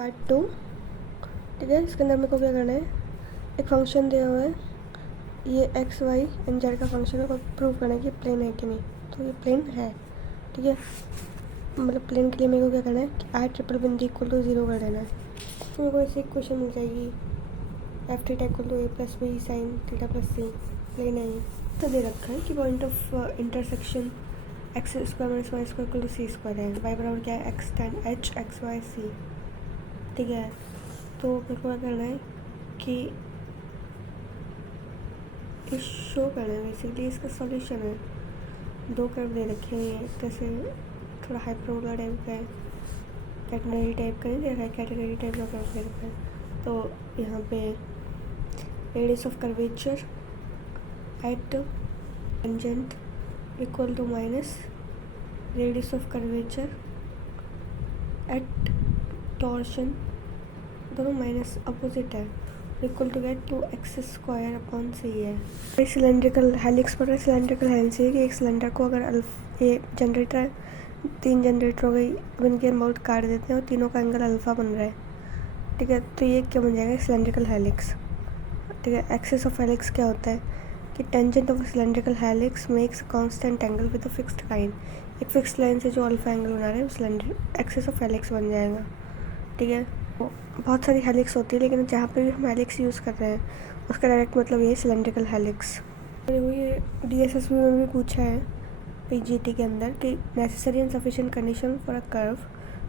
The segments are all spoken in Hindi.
पार्ट 2। ठीक है, इसके अंदर मेरे को क्या करना है, एक फंक्शन दिया हुआ है, ये एक्स वाई एंड जेड का फंक्शन है, को प्रूव करना है कि प्लेन है कि नहीं। तो ये प्लेन है, ठीक है। मतलब प्लेन के लिए मेरे को क्या करना है कि आई ट्रिपल बिंदु इक्वल टू 0 कर देना है। तो मेरे को ऐसे इक्वेशन मिल जाएगी, F theta equal to A plus B sine theta plus C. Plane है ये। तो दे रखा है कि point of intersection X square minus Y square equal to C square है। वाई बराबर क्या है, X tan H X Y C. ठीक है, तो मेरे को क्या करना है कि इस शो करना है, बेसिकली इसका सॉल्यूशन है। दो कर्व दे रखे हैं, एक जैसे थोड़ा हाइपरबोला टाइप का है, कैटेगरी टाइप का नहीं दे रखा है, कैटेगरी टाइप का कर्व दे रखा है। तो यहाँ पे radius of curvature at tangent equal to minus radius of curvature at torsion, दोनों माइनस अपोजिट है, equal to get 2x square upon C है। सिलेंड्रिकल हेलिक्स पर सिलेंड्रिकल हेलिक्स है कि एक सिलेंडर को अगर ये जनरेटर है, 3 जनरेटर हो गई, अब इनके माउथ काट देते हैं और तीनों का एंगल अल्फा बन रहा है। ठीक है, तो ये क्या बन जाएगा, सिलेंड्रिकल हेलिक्स। ठीक है, एक्सिस ऑफ हेलिक्स क्या होता है कि tangent of cylindrical helix makes constant angle with a fixed line. एक फिक्स लाइन से जो अल्फा एंगल बना रहे हैं वो सिलेंडर एक्सिस ऑफ हेलिक्स बन जाएगा। ठीक है, बहुत सारी हेलिक्स होती है, लेकिन जहाँ पे भी हम हेलिक्स यूज़ कर रहे हैं उसका डायरेक्ट मतलब ये सिलेंड्रिकल हेलिक्स। ये DSSB में भी पूछा है PGT के अंदर कि necessary and sufficient condition for a curve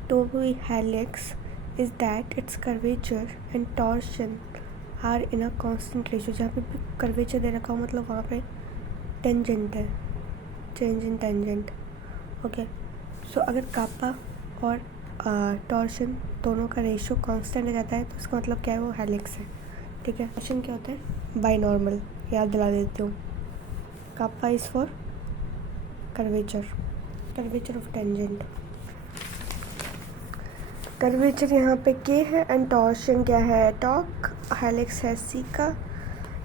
to be helix is that its curvature and torsion are in a constant ratio. जहाँ पे कर्वेचर दे रखा हो मतलब वहाँ पे टेंजेंट है, चेंज इन टेंजेंट। ओके, सो अगर कापा और टॉर्शन दोनों का रेशियो कांस्टेंट आ जाता है तो इसका मतलब क्या है, वो हेलिक्स है। ठीक है, टॉर्शन क्या होता है, बाइनॉर्मल, याद दिला देती हूँ। Kappa is for curvature, curvature of tangent. Curvature यहाँ पे के है एंड टॉर्शन क्या है, टॉक, हेलिक्स है सी का।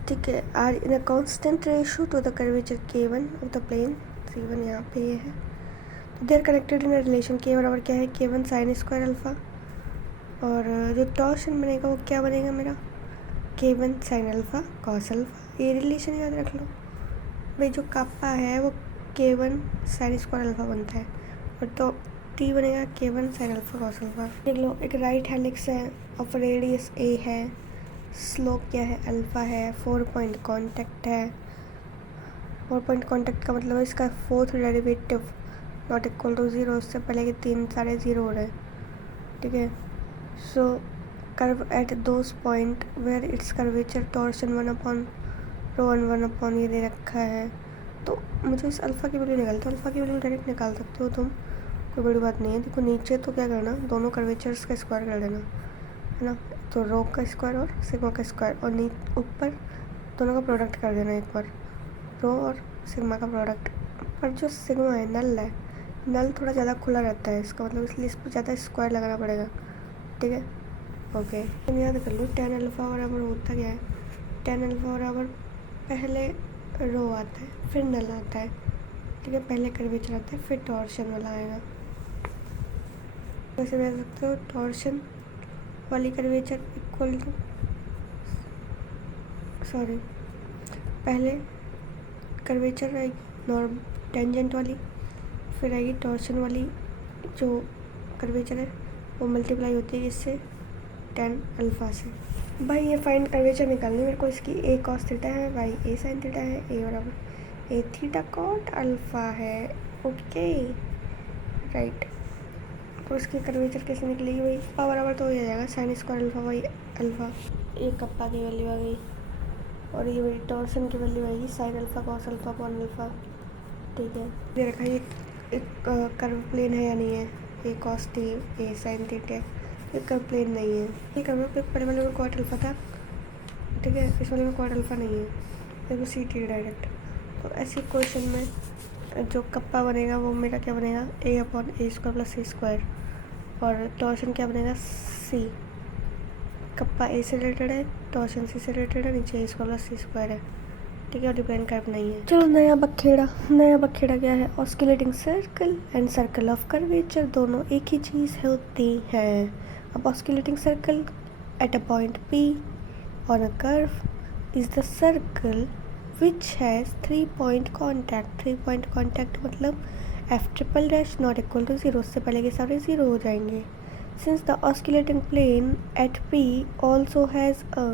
ठीक है, are in a constant ratio to the curvature K1 of the plane C1, यहाँ पे ये है। They are connected in relation, के बराबर क्या है, K1 साइन स्क्वायर अल्फ़ा, और जो टॉर्शन बनेगा वो क्या बनेगा मेरा, K1 sign alpha cos alpha. ये रिलेशन याद रख लो भाई। जो कापा है वो K1 साइन स्क्वायर अल्फ़ा बनता है, और तो T बनेगा K1 sign alpha cos alpha. देख लो, एक राइट हेलिक्स है, ऑफ रेडियस A है, स्लोप क्या है, अल्फ़ा है, 4 पॉइंट कॉन्टैक्ट है। 4 पॉइंट कॉन्टैक्ट का मतलब है इसका fourth derivative not equal to 0, उससे पहले कि 3 सारे 0 हो रहे हैं। ठीक है, so curve at those point where its curvature torsion 1/ρ1 ये दे रखा है। तो मुझे इस अल्फ़ा की वैल्यू निकालते हो, अल्फ़ा की वैल्यू डायरेक्ट निकाल सकते हो तुम, कोई बड़ी बात नहीं है। देखो नीचे तो क्या करना, दोनों कर्वेचर्स का स्क्वायर कर देना है ना, तो रो का स्क्वायर और सिग्मा का स्क्वायर, और ऊपर दोनों का प्रोडक्ट कर देना एक बार, रो और सिग्मा का प्रोडक्ट। पर जो सिग्मा है नल है, नल थोड़ा ज़्यादा खुला रहता है इसका मतलब, इसलिए इस पर ज़्यादा स्क्वायर लगाना पड़ेगा। ठीक है, ओके। तुम याद कर लो tan अल्फ़ा बराबर होता क्या है, tan अल्फ़ा बराबर पहले रो आता है फिर नल आता है। ठीक है, पहले कर्वेचर आता है फिर टॉर्शन वाला आएगा। वैसे कह सकते हो टॉर्शन वाली कर्वेचर इक्वल टू, सॉरी, पहले कर्वेचर आएगी नॉर्म टेंजेंट वाली, फिर आएगी टॉर्शन वाली जो कर्वेचर है, वो मल्टीप्लाई होती है इससे tan अल्फ़ा से। भाई ये फाइंड कर्वेचर निकालनी मेरे को, इसकी a cos थीटा है, y a sin थीटा है, a बराबर a थीटा कॉट अल्फ़ा है। ओके राइट, तो इसकी कर्वेचर कैसे निकलेगी, वही पा बराबर तो हो जाएगा sine square alpha y alpha. ये कप्पा की वैल्यू आ गई, और ये मेरी टॉर्शन की वैल्यू आएगी sine alpha cos alpha upon alpha. ठीक है, ये रखा है एक कर्व प्लेन है या नहीं है, a cos t a sine theta, ये कर्व प्लेन नहीं है। ये कर्व पहले वाले में क्वाड अल्फ़ा था, ठीक है, इस वाले में क्वाड अल्फ़ा नहीं है, देखो सी टी डायरेक्ट। तो ऐसे क्वेश्चन में जो कप्पा बनेगा वो मेरा क्या बनेगा, ए अपॉन ए स्क्वायर प्लस सी स्क्वायर, और टॉर्शन क्या बनेगा, सी। कप्पा ए से रिलेटेड है, टॉर्शन सी से रिलेटेड है, नीचे ए स्क्वायर प्लस सी स्क्वायर है। ठीक है, और डिपेंड कर्व नहीं है। चलो नया बखेड़ा क्या है, oscillating circle and circle of curvature दोनों एक ही चीज़ होती हैं। अब osculating circle at a point P on a curve is the circle which has 3-point contact. 3-point contact मतलब f triple dash not equal to 0, उससे पहले के सारे 0 हो जाएंगे. Since the osculating plane at P also has a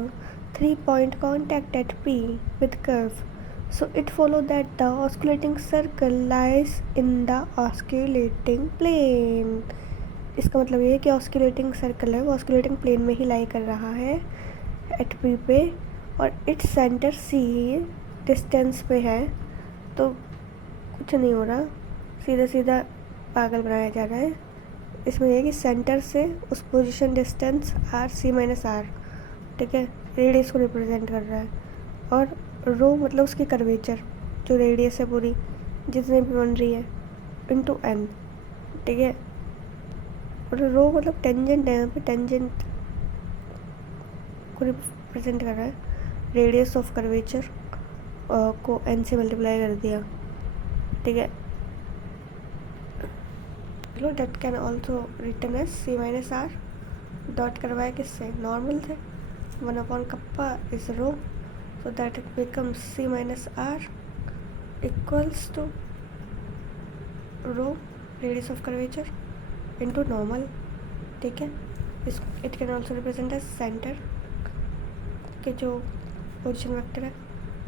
3-point contact at P with curve, so it follows that the osculating circle lies in the osculating plane. इसका मतलब ये है कि ऑस्कुलेटिंग सर्कल है वो ऑस्कुलेटिंग प्लेन में ही लाई कर रहा है एट पी पे, और इट्स सेंटर सी डिस्टेंस पे है. तो कुछ नहीं हो रहा, सीधा सीधा पागल बनाया जा रहा है. इसमें यह है कि सेंटर से उस position distance r c minus r, ठीक है, रेडियस को रिप्रेजेंट कर रहा है. और रो मतलब उसकी कर्वेचर जो रेडियस है पूरी जितनी भी बन रही है इनटू एन, ठीक है. और रो मतलब टेंजेंट है, यहाँ पे टेंजेंट को रिप्रेजेंट कर रहा है. रेडियस ऑफ कर्वेचर को एन से मल्टीप्लाई कर दिया, ठीक है. That can also return as c minus r. Dot करवाया किससे, नॉर्मल से. 1 kappa is rho, so that it becomes c minus r equals to rho radius of curvature into normal, ठीक है. It can also represent as centre के जो पोजीशन वेक्टर है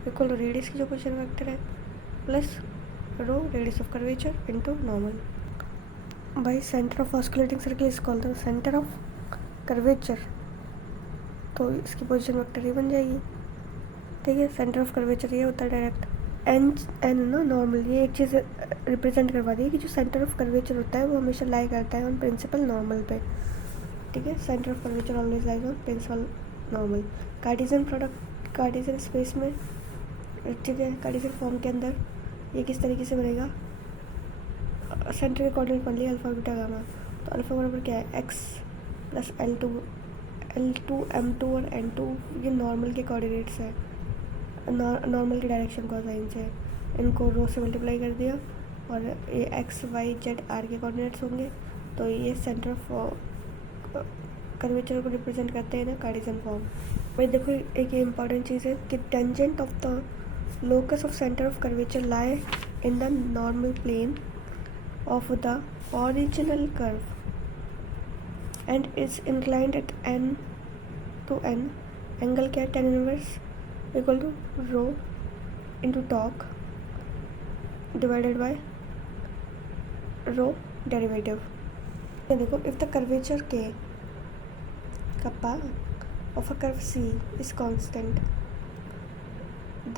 इक्वल टू रेडियस की जो पोजीशन वेक्टर है plus row radius of curvature into normal. भाई centre of osculating circle is called the centre of curvature, तो इसकी पोजीशन वेक्टर ये बन जाएगी, ठीक है. सेंटर ऑफ कर्वेचर ये होता है डायरेक्ट एन ना नॉर्मल. ये एक चीज़ रिप्रेजेंट करवा दी है कि जो सेंटर ऑफ कर्वेचर होता है वो हमेशा लाई करता है ऑन प्रिंसिपल नॉर्मल पे, ठीक है. Centre of curvature always lies on principal normal. Cartesian product Cartesian space में, ठीक है, कार्टेशियन फॉर्म के अंदर ये किस तरीके से बनेगा. सेंटर के कोऑर्डिनेट मान लिया अल्फा बीटा गामा, तो अल्फा बराबर क्या है एक्स प्लस L2 M2 और N2, ये नॉर्मल के कोऑर्डिनेट्स है, नॉर्मल की डायरेक्शन को साइन से. इनको रो से मल्टीप्लाई कर दिया और ये एक्स वाई जेड आर के कोऑर्डिनेट्स होंगे, तो ये सेंटर ऑफ कर्वेचर को रिप्रेजेंट करते हैं ना कार्टेशियन फॉर्म. भाई देखो एक ये इंपॉर्टेंट चीज़ है कि tangent of the locus of centre of curvature lie in the normal plane of the original curve and is inclined at n to n. Angle क्या है, tan inverse equal to rho into टॉक डिवाइडेड बाय रो डेरिवेटिव. देखो इफ द कर्वेचर के kappa of a curve C is constant,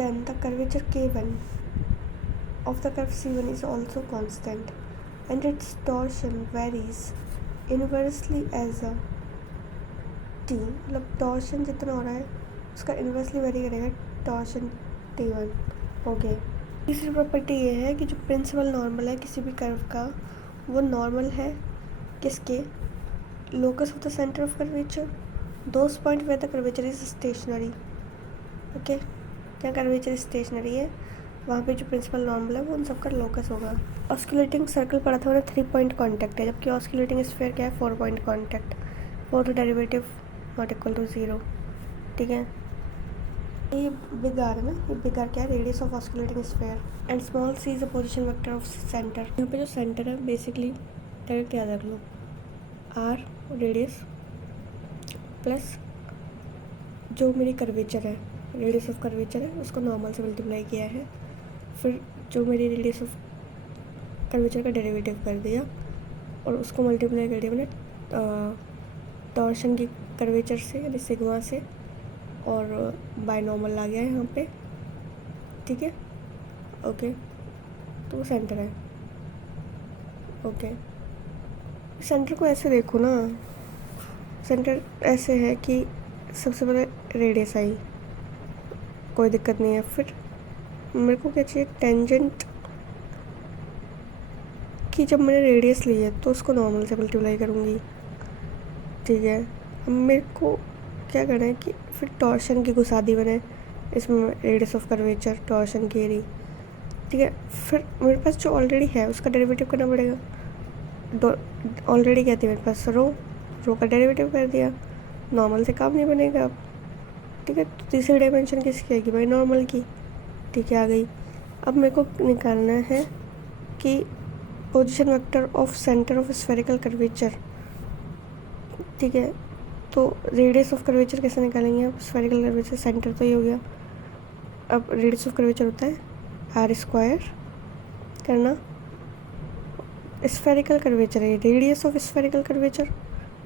then the curvature K1 of the curve C1 is also constant and its torsion varies inversely as a t. मतलब टॉर्शन जितना हो रहा है उसका इन्वर्सली वेरी करेगा टॉर्शन T1. ओके. तीसरी प्रॉपर्टी ये है कि जो प्रिंसिपल नॉर्मल है किसी भी कर्व का वो नॉर्मल है किसके, locus of the centre of curvature, those point where the curvature is stationary. Okay, क्या कर्वेचर स्टेशनरी है वहाँ पे जो प्रिंसिपल नॉर्मल है वो उन सबका लोकस होगा. ऑस्कुलेटिंग सर्कल पढ़ा था मैंने 3-point कॉन्टैक्ट है, जबकि ऑस्कुलेटिंग स्फीयर क्या है 4-point contact. Fourth derivative not equal to 0, ठीक है. ये बिग आर है ना, ये बिग आर क्या है, radius of osculating sphere and small c is the position vector of centre. यहाँ पे जो सेंटर है बेसिकली डायरेक्ट याद रख लो, आर रेडियस प्लस जो मेरी कर्वेचर है रेडियस ऑफ कर्वेचर है उसको नॉर्मल से मल्टीप्लाई किया है, फिर जो मेरी रेडियस ऑफ कर्वेचर का डेरिवेटिव कर दिया और उसको मल्टीप्लाई कर दिया मैंने टॉर्शन की कर्वेचर से यानी सिग्मा से, और बाय नॉर्मल आ गया है यहाँ पे, ठीक है. ओके, तो वो सेंटर है. ओके, सेंटर को ऐसे देखो ना, सेंटर ऐसे है कि सबसे पहले रेडियस आई, कोई दिक्कत नहीं है. फिर मेरे को क्या चाहिए, टेंजेंट कि जब मैंने रेडियस ली है तो उसको नॉर्मल से मल्टीप्लाई करूँगी, ठीक है. अब मेरे को क्या करना है कि फिर टॉर्शन की घुसा दी मैंने इसमें रेडियस ऑफ कर्वेचर टॉर्शन की एरी, ठीक है. फिर मेरे पास जो ऑलरेडी है उसका डेरिवेटिव करना पड़ेगा. ऑलरेडी क्या थी मेरे पास, रो रो का डेरिवेटिव कर दिया, नॉर्मल से काम नहीं बनेगा अब। ठीक है, तो तीसरी डायमेंशन किसकी आएगी भाई, नॉर्मल की। ठीक है, आ गई। अब मेरे को निकालना है कि position vector of centre of spherical curvature. ठीक है, तो रेडियस ऑफ कर्वेचर कैसे निकालेंगे अब, स्फेरिकल कर्वेचर सेंटर तो ये हो गया। अब रेडियस ऑफ कर्वेचर होता है r² करना, स्फेरिकल कर्वेचर है रेडियस ऑफ स्फेरिकल कर्वेचर,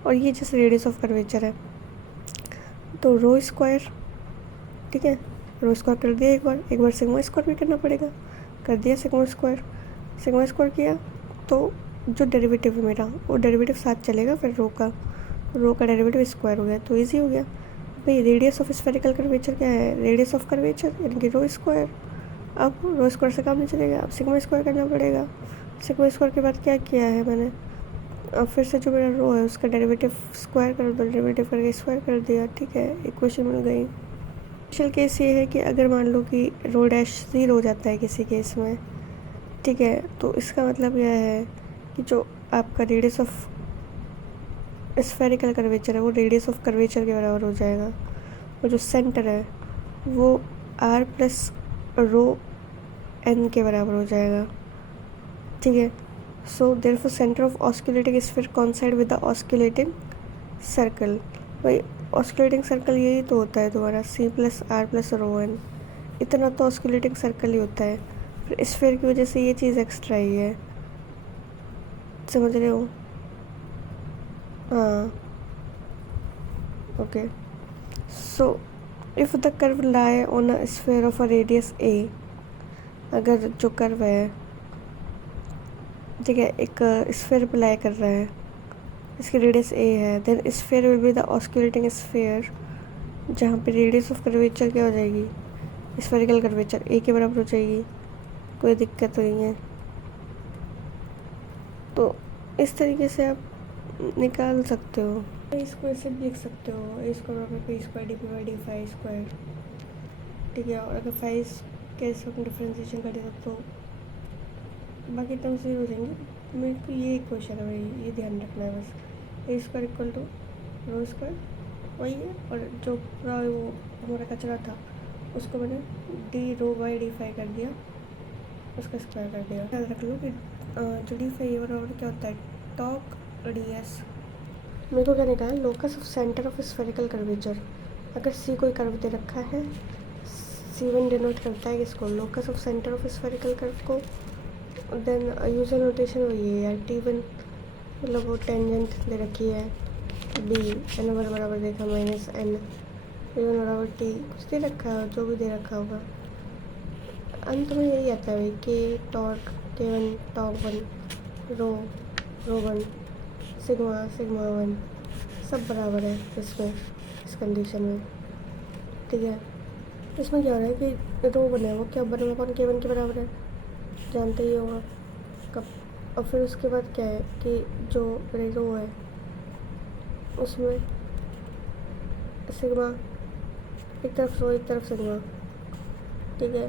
और ये जैसे रेडियस ऑफ कर्वेचर है तो ρ²। ठीक है, ρ² कर दिया एक बार σ² भी करना पड़ेगा, कर दिया σ² किया तो जो डेरिवेटिव है मेरा वो डेरिवेटिव साथ चलेगा, फिर रो का डेरिवेटिव स्क्वायर हो गया, तो इजी हो गया भाई। रेडियस ऑफ स्फेरिकल कर्वेचर क्या है, रेडियस ऑफ कर्वेचर यानी कि ρ²। अब ρ² से काम नहीं चलेगा, अब σ² करना पड़ेगा। σ² के बाद क्या किया है मैंने, अब फिर से जो मेरा रो है उसका डेरिवेटिव स्क्वायर कर दो, डेरिवेटिव करके स्क्वायर कर दिया। ठीक है, इक्वेशन मिल गई। स्पेशल केस ये है कि अगर मान लो कि रो डैश 0 हो जाता है किसी केस में, ठीक है, तो इसका मतलब यह है कि जो आपका रेडियस ऑफ स्फेरिकल कर्वेचर है वो रेडियस ऑफ कर्वेचर के बराबर हो जाएगा, और जो सेंटर है वो r प्लस ρn के बराबर हो जाएगा। ठीक है, so therefore centre of osculating sphere coincide with the osculating circle. भाई ऑस्कुलेटिंग सर्कल यही तो होता है तुम्हारा c plus r plus ρn, इतना तो ऑस्कुलेटिंग सर्कल ही होता है। फिर स्फीयर की वजह से ये चीज़ एक्स्ट्रा ही है, समझ रहे हो। हाँ, okay. So if the curve lie on a sphere of a radius a, अगर जो कर्व है, ठीक है, एक स्फीयर पे लाई कर रहा है, इसकी रेडियस a है, then sphere will be the osculating sphere, जहाँ पे रेडियस ऑफ कर्वेचर क्या हो जाएगी, स्फेरिकल कर्वेचर a के बराबर हो जाएगी, कोई दिक्कत नहीं है। तो इस तरीके से आप निकाल सकते हो। इसको ऐसे भी लिख सकते हो, इसको p² dp/d²। ठीक है, और अगर फाइव के इसको डिफ्रेंशिएशन करें तो बाकी टर्म से हो जाएंगे। मेरे को ये क्वेश्चन है भाई, ये ध्यान रखना है बस। a² इक्वल टू ρ² वही है, और जो पूरा वो हमारा कचरा था उसको मैंने d/d5 कर दिया, उसका स्क्वायर कर दिया। ख्याल रख लो कि जो d5 बराबर क्या होता है, टॉक ds। मेरे को क्या निकाला, locus of centre of spherical curvature. अगर c कोई कर्व दे रखा है, c1 डिनोट करता है इसको, locus of centre of spherical curve को। देन यूजर नोटेशन वही है यार, t1 मतलब वो टेंजेंट दे रखी है b, n1 बराबर देखा माइनस n, b1 बराबर t, कुछ दे रखा है, जो भी दे रखा होगा। अंत में यही आता है भाई, k टॉर्क k1 टॉर्क 1 रो1 सिग्मा 1 सब बराबर है इसमें, इस कंडीशन में। ठीक है, इसमें क्या हो रहा है कि रो1 है वो क्या 1/k1 के बराबर है, जानते ही होगा कब। और फिर उसके बाद क्या है कि जो रो है उसमें सिग्मा, एक तरफ रो एक तरफ सिग्मा। ठीक है,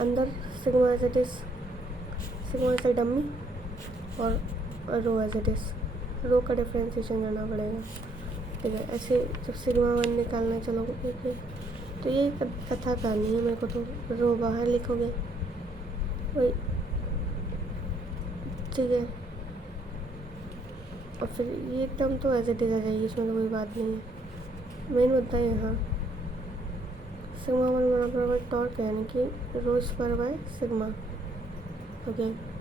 अंदर sigma as it is, sigma as a dummy, और rho as it is, rho का डिफ्रेंशिएशन करना पड़ेगा। ठीक है, ऐसे जब σ1 निकालना चलोगे, ठीक है, तो ये कथा कहानी है। मेरे को तो रो बाहर लिखोगे वही, ठीक है, और फिर ये टर्म तो एज इट इज़ आ जाएगी, इसमें तो कोई बात नहीं है। मेन मुद्दा है यहाँ σ1 बराबर टॉर्क है, यानी कि ρ² बाय सिग्मा। ओके।